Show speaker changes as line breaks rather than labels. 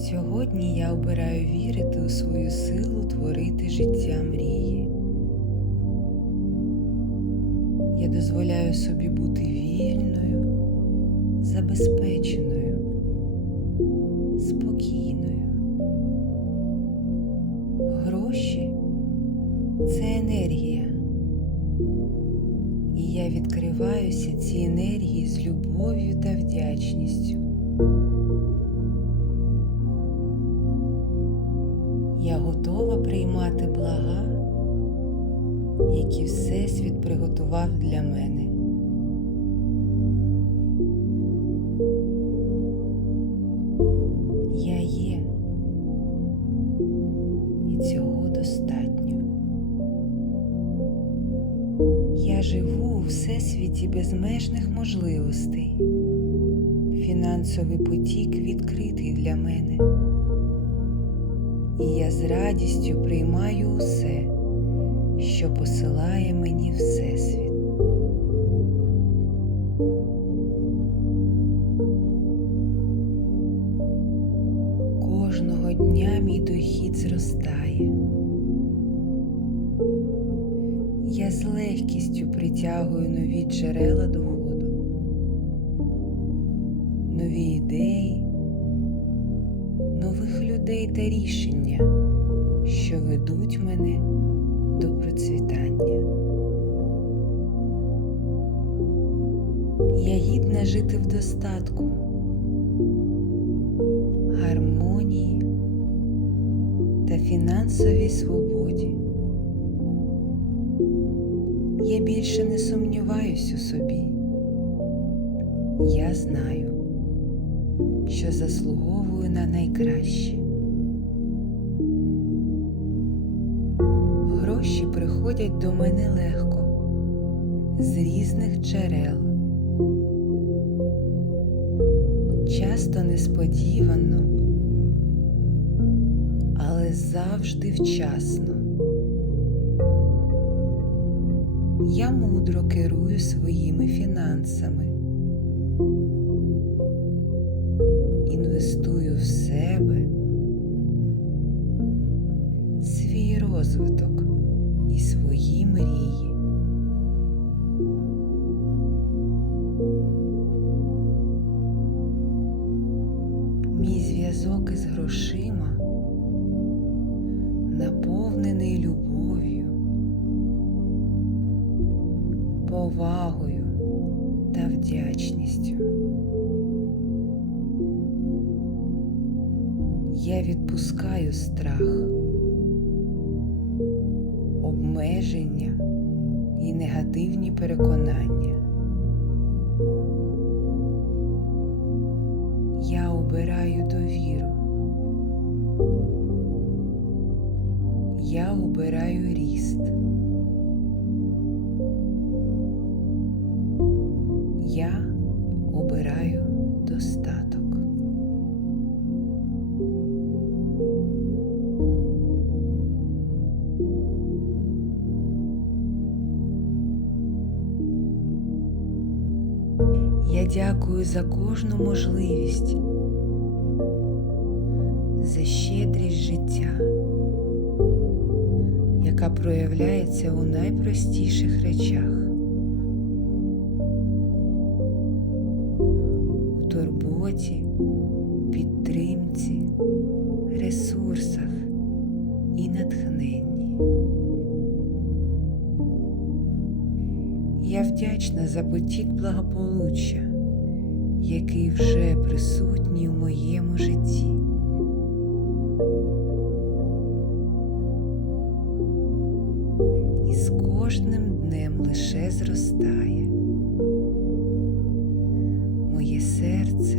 Сьогодні я обираю вірити у свою силу творити життя мрії. Я дозволяю собі бути вільною, забезпеченою, спокійною. Гроші це енергія. І я відкриваюся цій енергії з любов'ю та вдячністю. Я готова приймати блага, які Всесвіт приготував для мене. Я є, і цього достатньо. Я живу у всесвіті безмежних можливостей. Фінансовий потік відкритий для мене. І я з радістю приймаю усе, що посилає мені Всесвіт. Кожного дня мій дохід зростає. Я з легкістю притягую нові джерела доходу, нові ідеї, нових людей та рішення, що ведуть мене до процвітання. Я гідна жити в достатку, гармонії та фінансовій свободі. Я більше не сумніваюсь у собі. Я знаю, що заслуговую на найкраще. Приходять до мене легко з різних джерел. Часто несподівано, але завжди вчасно. Я мудро керую своїми фінансами, інвестую в себе, свій розвиток зв'язок із грошима наповнений любов'ю, повагою та вдячністю. Я відпускаю страх, обмеження і негативні переконання. Я обираю ріст. Я обираю достаток. Я дякую за кожну можливість, за щедрість життя, яка проявляється у найпростіших речах, у турботі, підтримці, ресурсах і натхненні. Я вдячна за потік благополуччя, який вже присутній лише зростає. Моє серце.